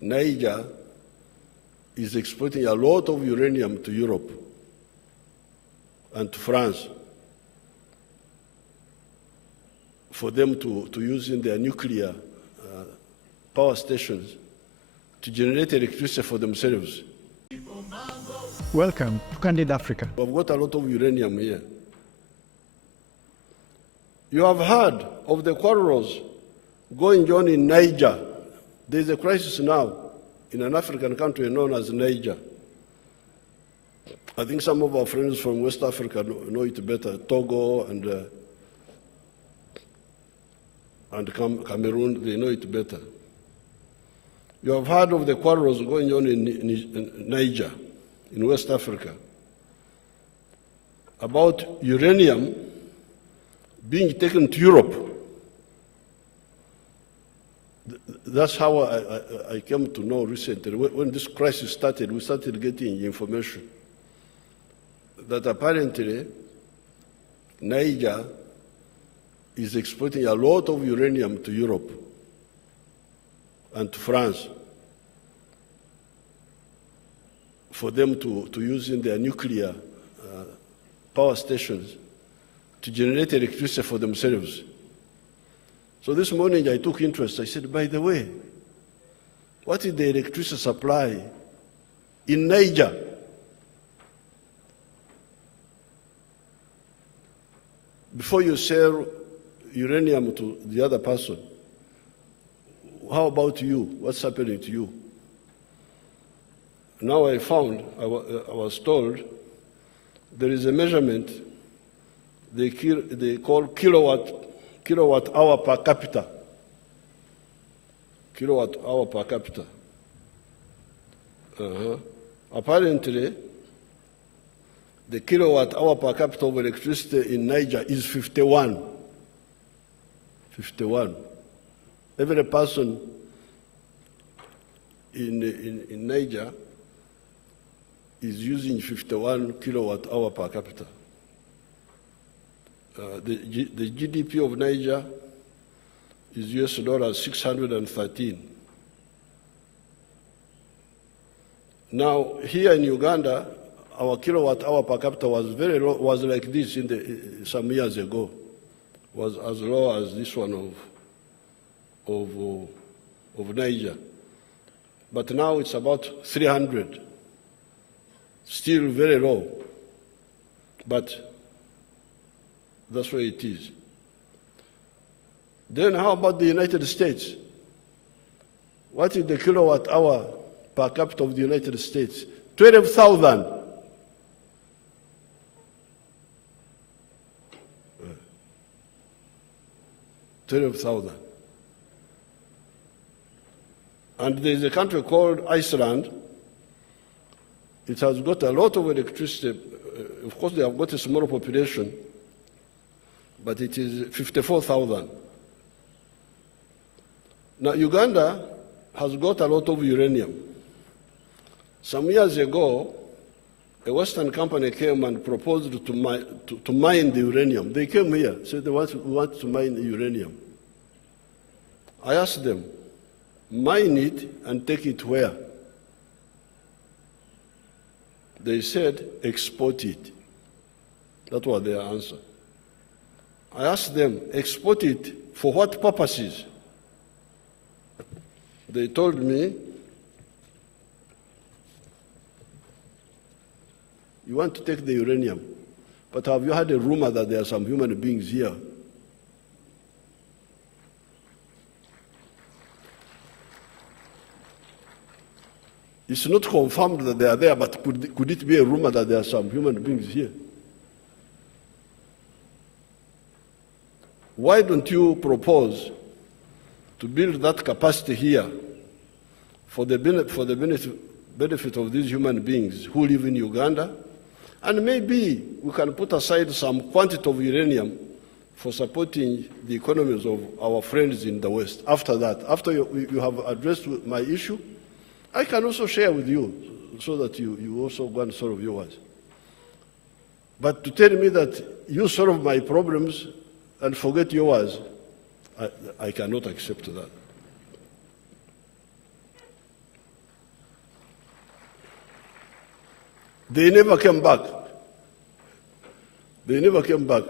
Niger is exporting a lot of uranium to Europe and to France for them to use in their nuclear power stations to generate electricity for themselves. Welcome to Candid Africa. We've got a lot of uranium here. You have heard of the quarrels going on in Niger. There's a crisis now in an African country known as Niger. I think some of our friends from West Africa know it better, Togo and Cameroon, they know it better. You have heard of the quarrels going on in Niger, in West Africa, about uranium being taken to Europe. That's how I came to know recently. When this crisis started, we started getting information that apparently Niger is exporting a lot of uranium to Europe and to France for them to use in their nuclear power stations to generate electricity for themselves. So this morning I took interest. I said, by the way, what is the electricity supply in Niger? Before you sell uranium to the other person, how about you? What's happening to you? Now I found, I was told, there is a measurement they call kilowatt hour per capita. Kilowatt hour per capita. Apparently, the kilowatt hour per capita of electricity in Niger is 51. 51. Every person in Niger is using 51 kilowatt hour per capita. The GDP of Niger is $613. Now, here in Uganda, our kilowatt hour per capita was very low, was like this some years ago, was as low as this one of Niger. But now it's about 300, still very low, but that's where it is. Then how about the United States? What is the kilowatt hour per capita of the United States? 12,000. 12,000. And there's a country called Iceland. It has got a lot of electricity. Of course, they have got a small population, but it is 54,000. Now, Uganda has got a lot of uranium. Some years ago, a Western company came and proposed to mine the uranium. They came here, said they want to mine the uranium. I asked them, mine it and take it where? They said, export it. That was their answer. I asked them, export it for what purposes? They told me, you want to take the uranium, but have you had a rumor that there are some human beings here? It's not confirmed that they are there, but could it be a rumor that there are some human beings here? Why don't you propose to build that capacity here for the benefit of these human beings who live in Uganda? And maybe we can put aside some quantity of uranium for supporting the economies of our friends in the West. After that, after you have addressed my issue, I can also share with you so that you also go and solve yours. But to tell me that you solve my problems and forget yours, I cannot accept that. They never came back. They never came back.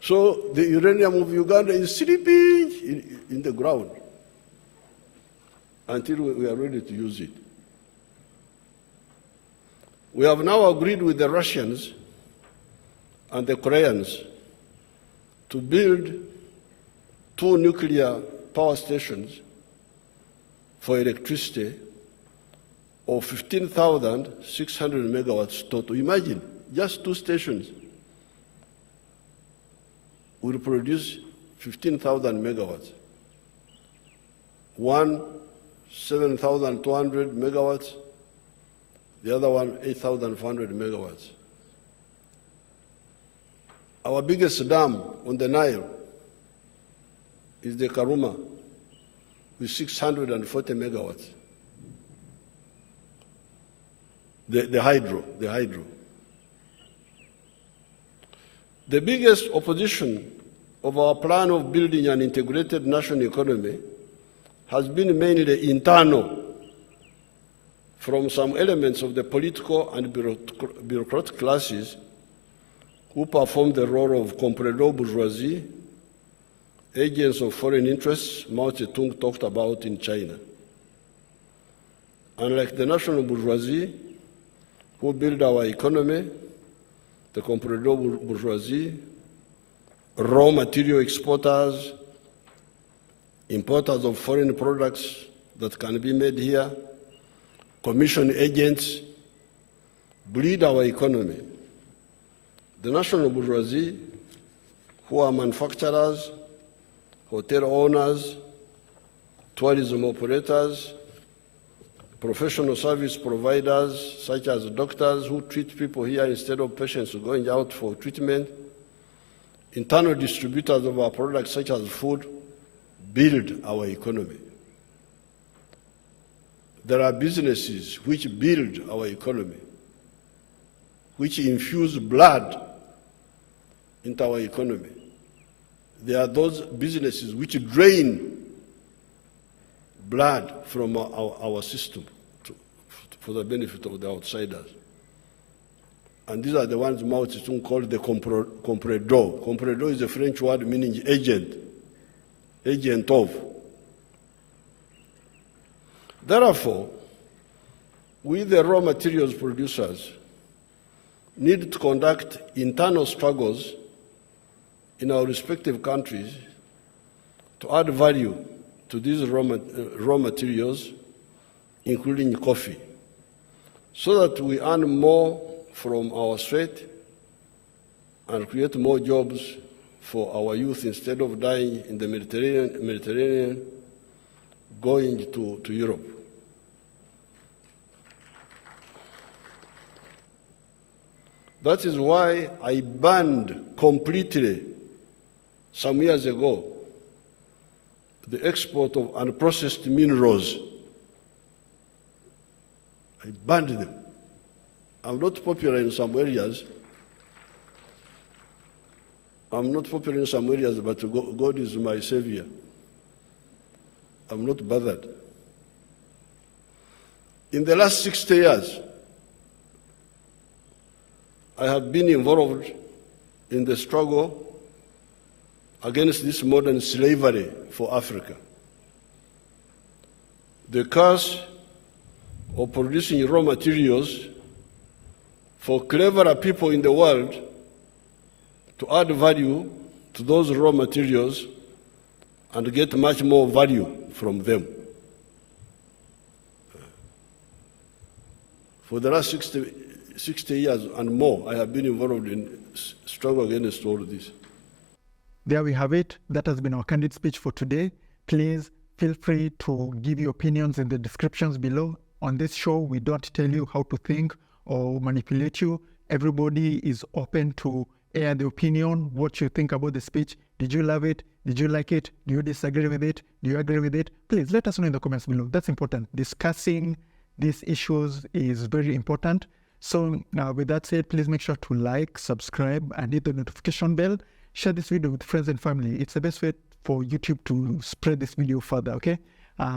So the uranium of Uganda is sleeping in the ground until we are ready to use it. We have now agreed with the Russians and the Koreans to build 2 nuclear power stations for electricity of 15,600 megawatts total. Imagine, just 2 stations will produce 15,000 megawatts. One, 7,200 megawatts, the other one, 8,400 megawatts. Our biggest dam on the Nile is the Karuma with 640 megawatts. The hydro. The biggest opposition of our plan of building an integrated national economy has been mainly internal, from some elements of the political and bureaucratic classes who perform the role of comprador bourgeoisie, agents of foreign interests Mao Zedong talked about in China. Unlike the national bourgeoisie, who build our economy, the comprador bourgeoisie, raw material exporters, importers of foreign products that can be made here, commission agents, bleed our economy. The national bourgeoisie, who are manufacturers, hotel owners, tourism operators, professional service providers, such as doctors who treat people here instead of patients going out for treatment, internal distributors of our products, such as food, build our economy. There are businesses which build our economy, which infuse blood into our economy. There are those businesses which drain blood from our system for the benefit of the outsiders. And these are the ones Mao Zedong called the comprador. Comprador is a French word meaning agent, agent of. Therefore, we, the raw materials producers, need to conduct internal struggles in our respective countries to add value to these raw materials, including coffee, so that we earn more from our sweat and create more jobs for our youth instead of dying in the Mediterranean going to Europe. That is why I banned completely, some years ago, the export of unprocessed minerals. I banned them. I'm not popular in some areas. But God is my savior. I'm not bothered. In the last 60 years, I have been involved in the struggle against this modern slavery for Africa. The curse of producing raw materials for cleverer people in the world to add value to those raw materials and get much more value from them. For the last 60 years and more, I have been involved in struggle against all of this. There we have it. That has been our candid speech for today. Please feel free to give your opinions in the descriptions below. On this show, we don't tell you how to think or manipulate you. Everybody is open to air the opinion, what you think about the speech. Did you love it? Did you like it? Do you disagree with it? Do you agree with it? Please let us know in the comments below. That's important. Discussing these issues is very important. So with that said, please make sure to like, subscribe, and hit the notification bell. Share this video with friends and family. It's the best way for YouTube to spread this video further, okay?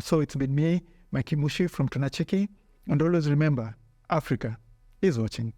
So it's been me, Mikey Mushi from Tunacheki. And always remember, Africa is watching.